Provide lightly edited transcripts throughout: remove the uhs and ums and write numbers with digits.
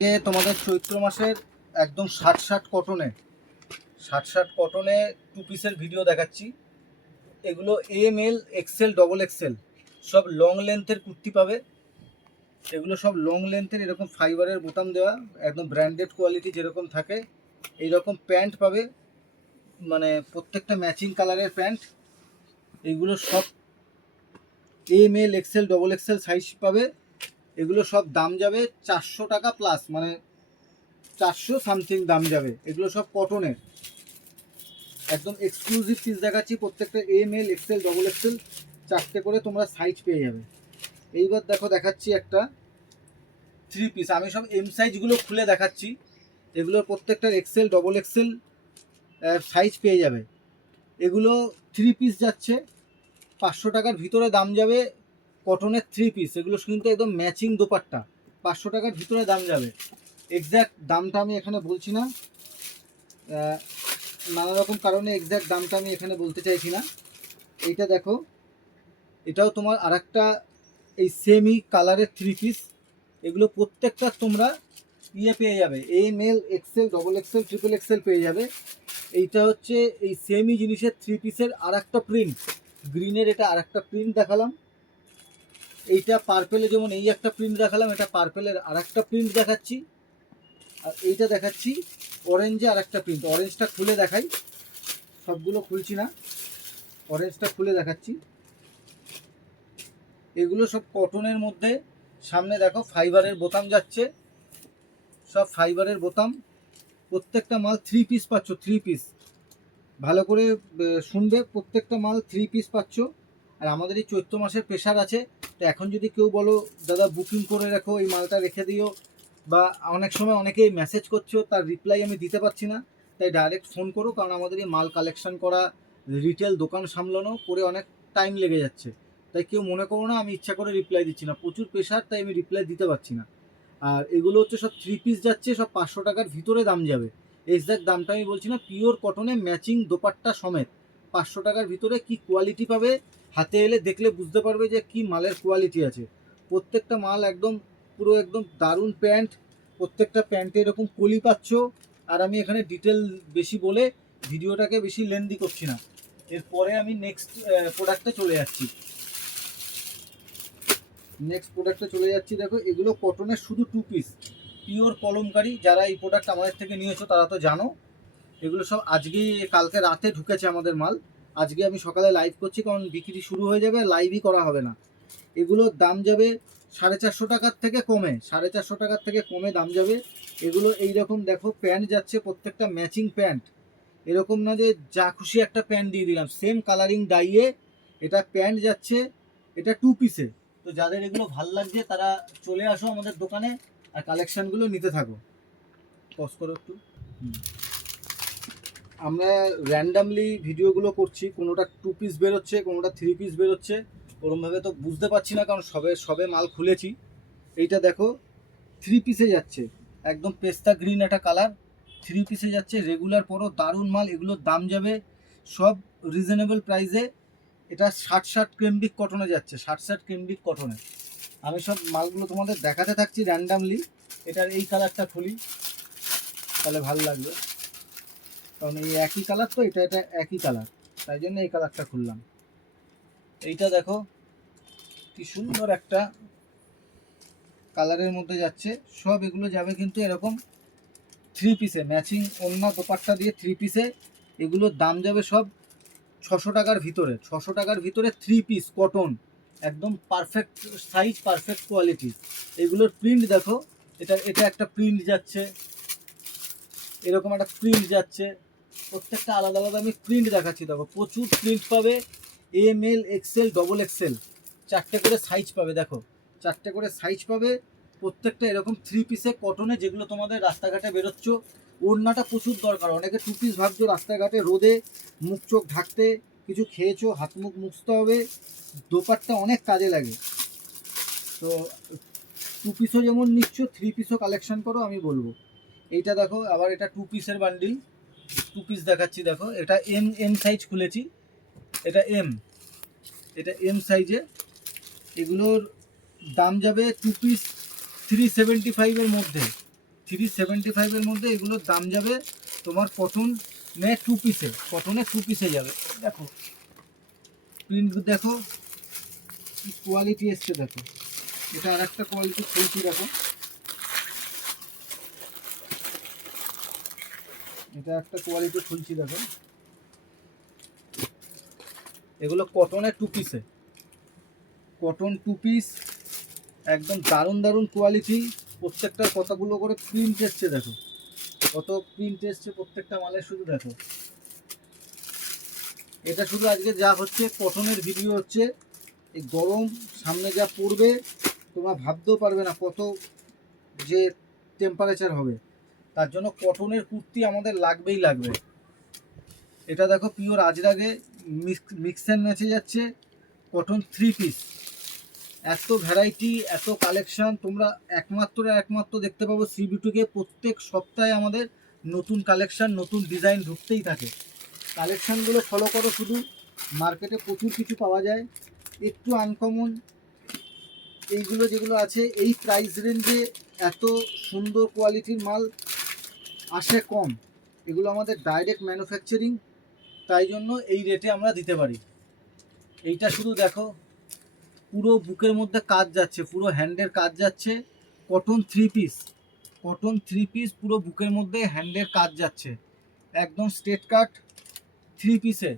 তোমাদের চৈত্র মাসের একদম ষাট ষাট কটনে টু পিসের ভিডিও দেখাচ্ছি। এগুলো M L XL double XL সব লং লেন্থের কুর্তি পাবে। এগুলো সব লং লেন্থের, এরকম ফাইবারের বোতাম দেওয়া, একদম ব্র্যান্ডেড কোয়ালিটি যেরকম থাকে এইরকম প্যান্ট পাবে, মানে প্রত্যেকটা ম্যাচিং কালারের প্যান্ট। এগুলো সব M L XL double XL size পাবে। এগুলো সব দাম যাবে 400 টাকা প্লাস, মানে 400 সামথিং দাম যাবে। এগুলো সব কটনের একদম এক্সক্লুসিভ পিস দেখাচ্ছি। প্রত্যেকটা M L XL double XL চারটে করে তোমরা সাইজ পেয়ে যাবে। এইবার দেখাচ্ছি একটা থ্রি পিস। আমি সব এম সাইজগুলো খুলে দেখাচ্ছি। এগুলোর প্রত্যেকটার এক্সেল ডবল এক্সেল সাইজ পেয়ে যাবে। এগুলো থ্রি পিস যাচ্ছে 500 টাকার ভিতরে দাম যাবে। কটনের থ্রি পিস, এগুলো কিন্তু একদম ম্যাচিং দোপাট্টা, 500 টাকার ভিতরে দাম যাবে। এক্স্যাক্ট দামটা আমি এখানে বলছি না, নানা রকম কারণে এক্স্যাক্ট দামটা আমি এখানে বলতে চাইছি না। এইটা দেখো, এটাও তোমার আরেকটা এই সেমি কালারের থ্রি পিস। এগুলো প্রত্যেকটা তোমরা পেয়ে যাবে, M L XL double XL triple XL পেয়ে যাবে। এইটা হচ্ছে এই সেমি জিনিসের থ্রি পিসের আরেকটা প্রিন্ট, গ্রিনের এটা আরেকটা প্রিন্ট দেখালাম। এইটা পার্পেলে যেমন এই একটা প্রিন্ট দেখালাম, এটা পার্পেলের আরেকটা প্রিন্ট দেখাচ্ছি। আর এইটা দেখাচ্ছি অরেঞ্জে আরেকটা প্রিন্ট। অরেঞ্জটা খুলে দেখাই, সবগুলো খুলছি না, অরেঞ্জটা খুলে দেখাচ্ছি। এগুলো সব কটনের মধ্যে, সামনে দেখো ফাইবারের বোতাম যাচ্ছে, সব ফাইবারের বোতাম। প্রত্যেকটা মাল থ্রি পিস পাচ্ছ, থ্রি পিস। ভালো করে শুনবে, প্রত্যেকটা মাল থ্রি পিস পাচ্ছ। আর আমাদের এই চৈত্র মাসের প্রেশার আছে, তো এখন যদি কেউ বলো দাদা বুকিং করে রাখো, এই মালটা রেখে দিও, বা অনেক সময় অনেকেই মেসেজ করছো, তার রিপ্লাই আমি দিতে পারছি না, তাই ডাইরেক্ট ফোন করো। কারণ আমাদের এই মাল কালেকশন করা, রিটেল দোকান সামলানো করে অনেক টাইম লেগে যাচ্ছে। তাই কেউ মনে করো না আমি ইচ্ছা করে রিপ্লাই দিচ্ছি না, প্রচুর প্রেশার, তাই আমি রিপ্লাই দিতে পারছি না। আর এগুলো হচ্ছে সব থ্রি পিস যাচ্ছে, সব 500 টাকার ভিতরে দাম যাবে। এক্স্যাক্ট দামটা আমি বলছি না, পিওর কটনে ম্যাচিং দোপাট্টা সমেত 500 টাকার ভিতরে। কি কোয়ালিটি পাবে, হাতে এলে দেখলে বুঝতে পারবে যে কি মালের কোয়ালিটি আছে। প্রত্যেকটা মাল একদম পুরো একদম দারুণ প্যান্ট। প্রত্যেকটা প্যান্টে এরকম কলি পাচ্ছ। আর আমি এখানে ডিটেল বেশি বলে ভিডিওটাকে বেশি লেন্দি করছি না। এরপরে আমি নেক্সট প্রোডাক্টে চলে যাচ্ছি। দেখো, এগুলো কটনের শুধু টু পিস, পিওর কলমকারি। যারা এই প্রোডাক্ট আমাদের থেকে নিয়েছো তারা তো জানো। এগুলো সব আজকেই, কালকে রাতে ঢুকেছে আমাদের মাল। আজকে আমি সকালে লাইভ করছি, কারণ বিক্রি শুরু হয়ে যাবে, লাইভই করা হবে না। এগুলোর দাম যাবে 450 টাকার থেকে কমে, 450 টাকার থেকে কমে দাম যাবে। এগুলো এইরকম দেখো প্যান্ট যাচ্ছে, প্রত্যেকটা ম্যাচিং প্যান্ট। এরকম না যে যা খুশি একটা প্যান্ট দিয়ে দিলাম, সেম কালারিং ডাইয়ে এটা প্যান্ট যাচ্ছে। এটা টু পিসে। তো যাদের এগুলো ভাল লাগছে তারা চলে আসো আমাদের দোকানে আর কালেকশানগুলো নিতে থাকো। পজ করো একটু। আমরা র্যান্ডামলি ভিডিওগুলো করছি, কোনোটা টু পিস বেরোচ্ছে, কোনোটা থ্রি পিস বেরোচ্ছে। ওরমভাবে তো বুঝতে পারছি না, কারণ সবে মাল খুলেছি। এইটা দেখো থ্রি পিসে যাচ্ছে, একদম পেস্তা গ্রিন একটা কালার, থ্রি পিসে যাচ্ছে। রেগুলার পরও দারুণ মাল। এগুলোর দাম যাবে সব রিজনেবল প্রাইসে। এটা 60 ক্রেমবিক কটনে যাচ্ছে, 60 ক্রেমবিক কটনে। আমি সব মালগুলো তোমাদের দেখাতে থাকছি র্যান্ডামলি। এটার এই কালারটা খুলি, তাহলে ভালো লাগবে, কারণ এই একই কালার তো, এটা একই কালার, তাই জন্য এই কালারটা খুললাম। এইটা দেখো কি সুন্দর একটা কালারের মধ্যে যাচ্ছে। সব এগুলো যাবে কিন্তু এরকম থ্রি পিসে, ম্যাচিং ওড়না দোপাট্টা দিয়ে থ্রি পিসে। এগুলোর দাম যাবে সব 600 টাকার ভিতরে, 600 টাকার ভিতরে থ্রি পিস কটন, একদম পারফেক্ট সাইজ, পারফেক্ট কোয়ালিটি। এগুলোর প্রিন্ট দেখো, এটা একটা প্রিন্ট যাচ্ছে, এরকম একটা প্রিন্ট যাচ্ছে। প্রত্যেকটা আলাদা আলাদা আমি প্রিন্ট দেখাচ্ছি। দেখো প্রচুর প্রিন্ট পাবে, M L XL double XL চারটে করে সাইজ পাবে। দেখো চারটে করে সাইজ পাবে প্রত্যেকটা এরকম থ্রি পিসে কটনে, যেগুলো তোমাদের রাস্তাঘাটে বেরোচ্ছ। ওড়নাটা প্রচুর দরকার, অনেকে টু পিস ভাবছো রাস্তাঘাটে রোদে মুখ চোখ ঢাকতে, কিছু খেয়েছো হাত মুখ মুছতে হবে, দোপাট্টা অনেক কাজে লাগে। তো টু পিসও যেমন নিচ্ছ, থ্রি পিসও কালেকশন করো, আমি বলবো। এইটা দেখো আবার, এটা টু পিসের বান্ডিল, টু পিস দেখাচ্ছি। দেখো এটা এম সাইজ খুলেছি, এটা এম সাইজে। এগুলোর দাম যাবে টু পিস 375-এর মধ্যে, 375-এর মধ্যে এগুলোর দাম যাবে তোমার কটনে 2 পিসে যাবে। দেখো প্রিন্ট দেখো কি কোয়ালিটি এসছে, দেখো এটা আর একটা কোয়ালিটি খুলছি, দেখো এটা একটা কোয়ালিটি খুলছি, দেখো এগুলো কটনের 2 পিসে, কটন 2 পিস, একদম দারুণ দারুণ কোয়ালিটি। প্রত্যেকটার কতগুলো করে প্রিন্ট এসছে, দেখো কত প্রিন্ট এসছে প্রত্যেকটা মালের, শুধু দেখো। এটা শুধু আজকে যা হচ্ছে কটনের ভিডিও হচ্ছে, এই গরম সামনে যা পড়বে তোমরা ভাবতেও পারবে না কত যে টেম্পারেচার হবে, তার জন্য কটনের কুর্তি আমাদের লাগবেই লাগবে। এটা দেখো পিওর আজরাগে মিক্স অ্যান্ড ম্যাচে যাচ্ছে, কটন 3 পিস। এত ভ্যারাইটি, এত কালেকশান তোমরা একমাত্র দেখতে পাবো শ্রী বিউটিকে। প্রত্যেক সপ্তাহে আমাদের নতুন কালেকশান, নতুন ডিজাইন ঢুকতেই থাকে। কালেকশানগুলো ফলো করো শুধু, মার্কেটে প্রচুর কিছু পাওয়া যায়, একটু আনকমন এইগুলো যেগুলো আছে। এই প্রাইস রেঞ্জে এত সুন্দর কোয়ালিটির মাল আসে কম, এগুলো আমাদের ডাইরেক্ট ম্যানুফ্যাকচারিং, তাই জন্য এই রেটে আমরা দিতে পারি। এইটা শুধু দেখো পুরো বুকের মধ্যে কাজ যাচ্ছে, পুরো হ্যান্ডের কাজ যাচ্ছে, কটন 3 পিস, কটন 3 পিস পুরো বুকের মধ্যে হ্যান্ডের কাজ যাচ্ছে, একদম স্ট্রেট কাট 3 পিসে,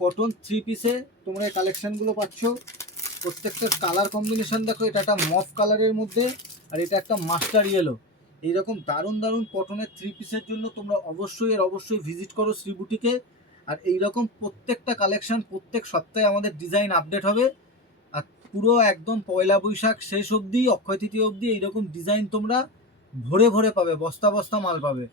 কটন 3 পিসে তোমরা এই কালেকশানগুলো পাচ্ছ। প্রত্যেকটার কালার কম্বিনেশন দেখো, এটা একটা মফ কালারের মধ্যে আর এটা একটা মাস্টার ইয়েলো। এইরকম দারুণ দারুণ কটনের 3 পিসের জন্য তোমরা অবশ্যই ভিজিট করো শ্রী বুটিকে। আর এইরকম প্রত্যেকটা কালেকশান প্রত্যেক সপ্তাহে আমাদের ডিজাইন আপডেট হবে। আর পুরো একদম পয়লা বৈশাখ শেষ অবধি, অক্ষয় তৃতীয়া অবধি এইরকম ডিজাইন তোমরা ভরে ভরে পাবে, বস্তা বস্তা মাল পাবে।